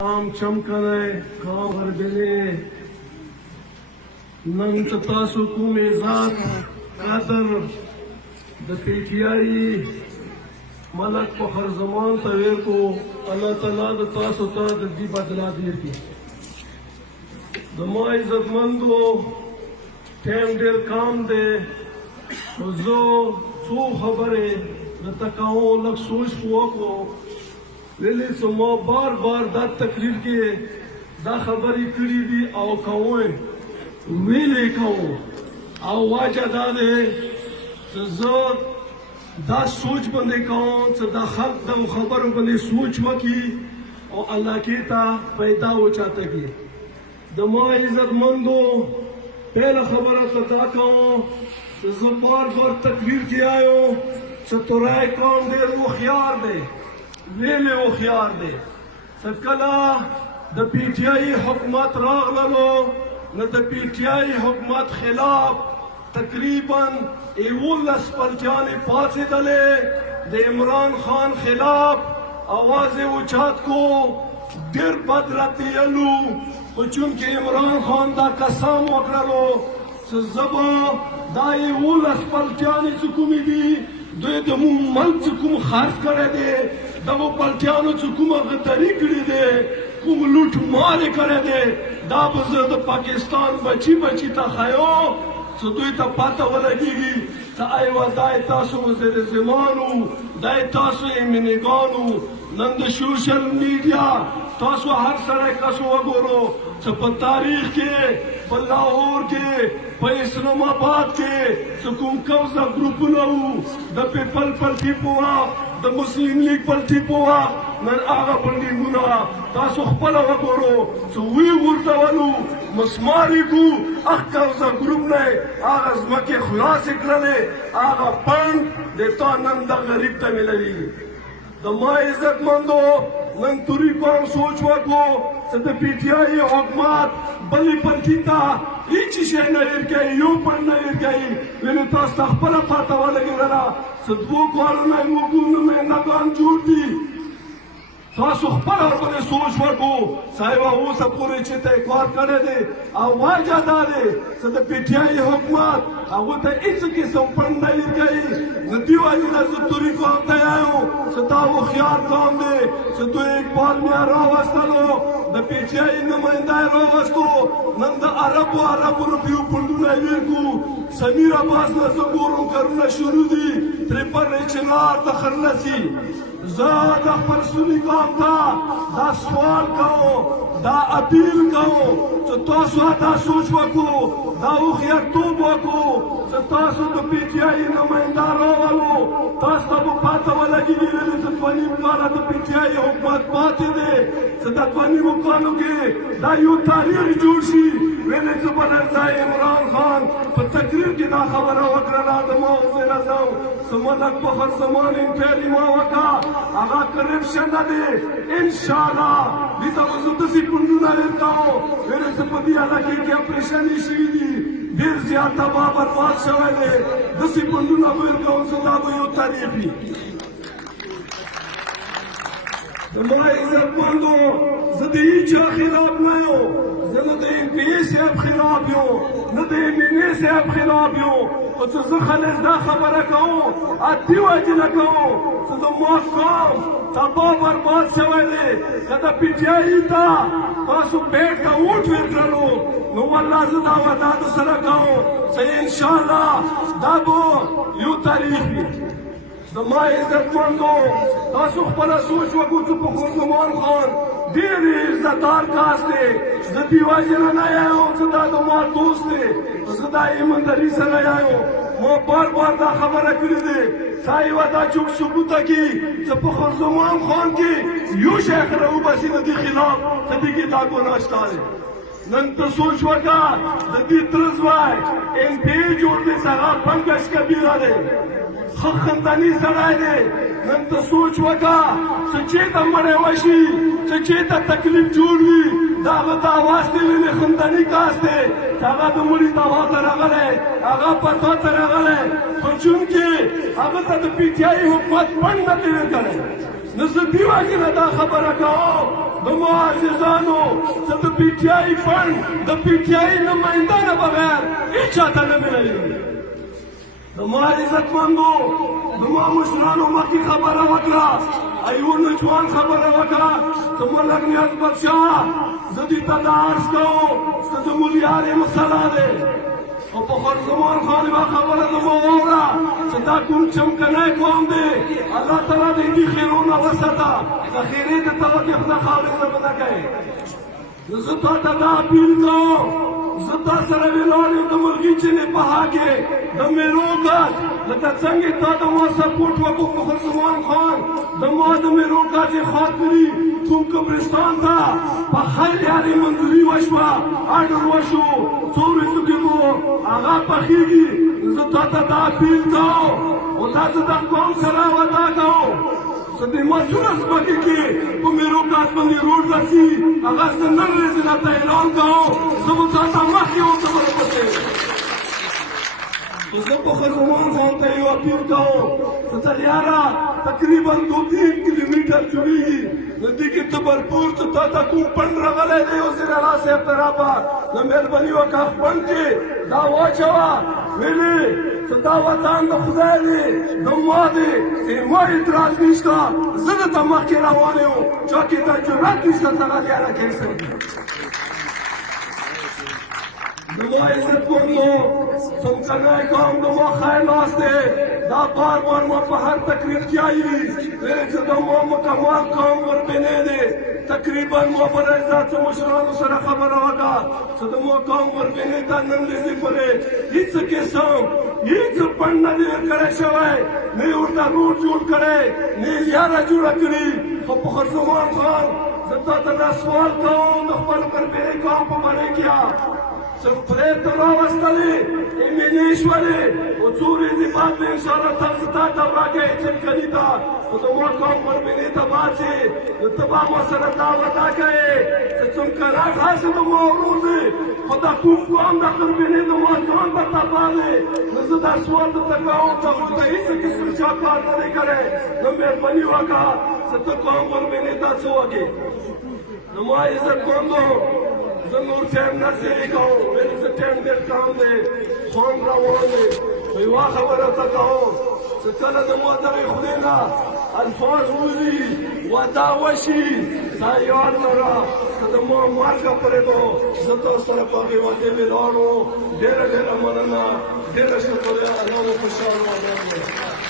काम चमकने काम हरबेले नंत तासु कुम इज़्ज़त कदर द पीटीआई मलक फखर जमान तवेर को अल्लाह ताला द तासु ता दी बदला दिए की दमा इज्जतमंदो टाइम देर काम दे जो सो खबरे न तकाओ लग सोच को वेले सो मो बार बार दा तकरीर के दा खबरी कड़ी दी आओ कौए वेले कहो आओ वाजा दा दे सो दा सोच बंदे कौन से दा खल्क दा खबर बंदे सोच वकी और अल्लाह के ता पैदा हो चाहते की दमा इज्जत मंदो पहला खबर दा कहो सो बार बार तकरीर के आयो सो तोराय कौन दे वो ख्यार दे वेले वो ख्यार दे सकला द पीटीआई हुकूमत रागलो न द पीटीआई हुकूमत खिलाफ तकरीबन 11 परचाने पासे दले द इमरान खान खिलाफ आवाज़ उचात को दिर बदरती अलू चूंकि इमरान खान दा कसम वकरलो सजबा दाई 11 परचाने सुकुमी दी दो दमु मन सुकुम खास करे दे दमो पलटियानो चुकुम गद्दारी करी दे कुम लूट मार करे दे दाब द पाकिस्तान बची बची ता खायो सो दुई ता पाता वलगीगी सा आयवा दाय तासु मज़े ज़मानु दाय तासु मिनिगानु नंद सोशल मीडिया तासु हर सड़े कसो वगोरो सब तारीख के प लाहौर के प इस्लामाबाद के सुकुम कौजा ग्रुप लऊ द पीपल पलटी पोआ द मुस्लिम लीग पलटी पोआ नन आगा पंडी गुना तासु खपला वगोरो सो वी वुरतवलु मस्मारी को अखौजा ग्रुप ने आगाज मके खुलास करले आगा पंड देता नंद गरीब ता मिलली दमा इज्जत मंदो नन तुरी कौन सोचवा को सद पीटीआई हुकूमत बली पलटीता इची शे न इरके यो पर न इरके लेने तास तखपला पाता वाले गिरा सदवो कॉल में मुकुन में नगान जुटी तासु खपला बने सोचवा को साहिबा वो सब पूरे चिते कार करे दे आवाज आदा दे सद पीटीआई हुकूमत वो तो इसकी संपन्न नहीं गई नदीवाली ना तुरी को आता आयो सदा वो ख्याल काम दे सदो एक बार में रावस्ता लो द पीटीआई नुमाइंदा रावस्तो नंद अरब रुपये पुंडुना को समीर अब्बास ना सबोरों करना शुरू दी त्रिपर रेचनार दखलसी ज़्यादा परसुनी काम था दा सवाल कहो दा अपील कहो तो तासु दा सोचवा को दा उखिया तोबा को तो तासु तो पीटीआई नुमाइंदा रावलो तास तब पाता वाला की गिरे से पानी मुकाना तो पीटीआई हुकूमत पाते दे सदा पानी मुकानो के दा यू तारीख जोशी वेले से बदल जाए इमरान खान पर तकरीर की दा खबर वकरा दमा से रजाओ समलक बखर जमान इन पहली मावका आगा करप्शन ना दे इंशाल्लाह लीता वजुदसी कुंडुना लेताओ वेले से पदिया लगे के ऑपरेशन इशीदी देर ज्यादा बाबर बात शवाले दसी कुंडुना वेल का सदा यो तारीखी दमा इज्जत मंदो जदी चा खिलाफ ना हो ज़्यादा पीए से अब खिलाफ यो नदे मिने से अब खिलाफ यो और तो ज़ख़ले ज़ा खबर कहो आती वाजिल कहो तो मौक़ाम तबा बर्बाद सवाले कदा पीटीआई था तासु बैठ का ऊँट फिर करो नो अल्लाह ज़दा वदा तो सर कहो सही इंशाल्लाह दाबो यू तारीख दमा इज्जत मंदो तासु पला सोच वकुत पखुरमान खान देरी इज्जतदार कास्ते जदी वाजना ना आयो सदा तो मां दोस्ते सदा ईमानदारी से ना आयो मो बार बार दा खबर कर दे साई वदा चुक सुबुता की सब पखुरमान खान की यू शेख रहू बसी नदी खिलाफ सदी की दाको नाश्ता है नन तो सोच वका जदी तरजवाय इन पे जोड़ने सगा पंकज कबीरा दे खखंदानी सराय दे नन तो सोच वका सचेता मरे वशी सचेता तकलीफ जोड़ी दावता वास्ते में खंदानी कास्ते सागा तो मुड़ी दावा तरगले आगा पता तरगले खुचुन के आगा तो पीटीआई हुकूमत बंद न करे नस दीवा की ना खबर कहो زما عزیزانو زه د پي ټي آی فنډ د پي ټي آی نماینده نه بغیر هېچا ته نه ملوي زما عزتمندو زما مشرانو مخکې خبره وکړه ایو نجوان خبره وکړه زما لږ نیت بادشاه زه دې ته دا عرض کوم چې د مولیارې مسله دی او فخر زمان خان یوه خبره زما واوره چې دا کوم چمکنی قوم دی الله تعالی دې دې خیرونه وساته د خیرې د توقف نه خاورې نه به نه کوي زه تا ته دا اپیل کوم زه تا سره ولاړ یم د مرغۍ چینې په ها کې د میرو کاس لکه څنګه تا د ما سپورټ وکړو فخر زمان خان د ما د میرو کاس یې خاطري کوم قبرستان ته په خیر یارې منظوري وشوه اډر وشو څو ورځو کې مو هغه پخېږي زه تا ته دا اپیل کوم او دا زه د قوم سره وعده کوم چې د مجلس ځمکې کې په میرو کاس باندې روډ راسي هغه زه نن ورځې راته اعلان کوم زه به تا ته مخکې وم خبره پسې زه فخر زمان خان ته یو اپیل کوم چې ته یاره تقریبا 2-3 کیلومیټر جوړېږي نو دې کې ته بھرپور چې تا ته کوم پنډ راغلی دی وزیر اعلی صاحب طرفه نو مهرباني وکړه پنډ کې دا واچوه ویلې چې دا وطن د خدای دی د ما دی زما اعتراض نشته زه درته مخکې روان یم چا کې دا جرأت نشته څنګه لیاره کوي زما عزتمندو څمکنی قوم زما خیر لاس دی دا بار بار ما په هر تقریر کې آیي چې د ما مکمل قوم ورپېنی دی تقریبا ما پر عزت مشرانو سره خبره وکړه چې د ما قوم ورپېنی ته نن ورځې پورې هېڅ قسم هېڅ پنډ نه دی ورکړی شوی نه یې ورته روډ جوړ کړی نه یې لیاره جوړه کړي خو فخر زمان خان زه تا ته دا سوال کوم د خپل ورپېنی قوم په باره کې خدای ته راوستلې ایمنې شولې او څو ورځې بعد به انشاءالله تاسو ته راکړئ چمکني ته خو زما قوم ورپېنې ته باسي نو ته به ما سره دا وعده کوې چې چمکنی خاص زما ورور دی خو دا کوم قوم دا ورپېنې زما ځوان به تباه دی نو زه دا سوال درته کوم چې هغوی ته هېڅ قسم چا کار نه دی کړی نو مهرباني وکړه چې ته قوم ورپېنې ته څه وکړې زما عزتمندو زه نور ټایم نه ضایع کوم ویلې زه ټایم ډېر کم دی خوند روان دی خو یوه خبره ته کوم چې کله د ما دغې خولې نه الفاظ وځي وعده وشي دا یاد لره که د ما مرګه پرېږدو زه تاسو سره په هغې وعدې ولاړ وم ډېره ډېره مننه ډېره شکر دی الله مو خوشحاله ودان دی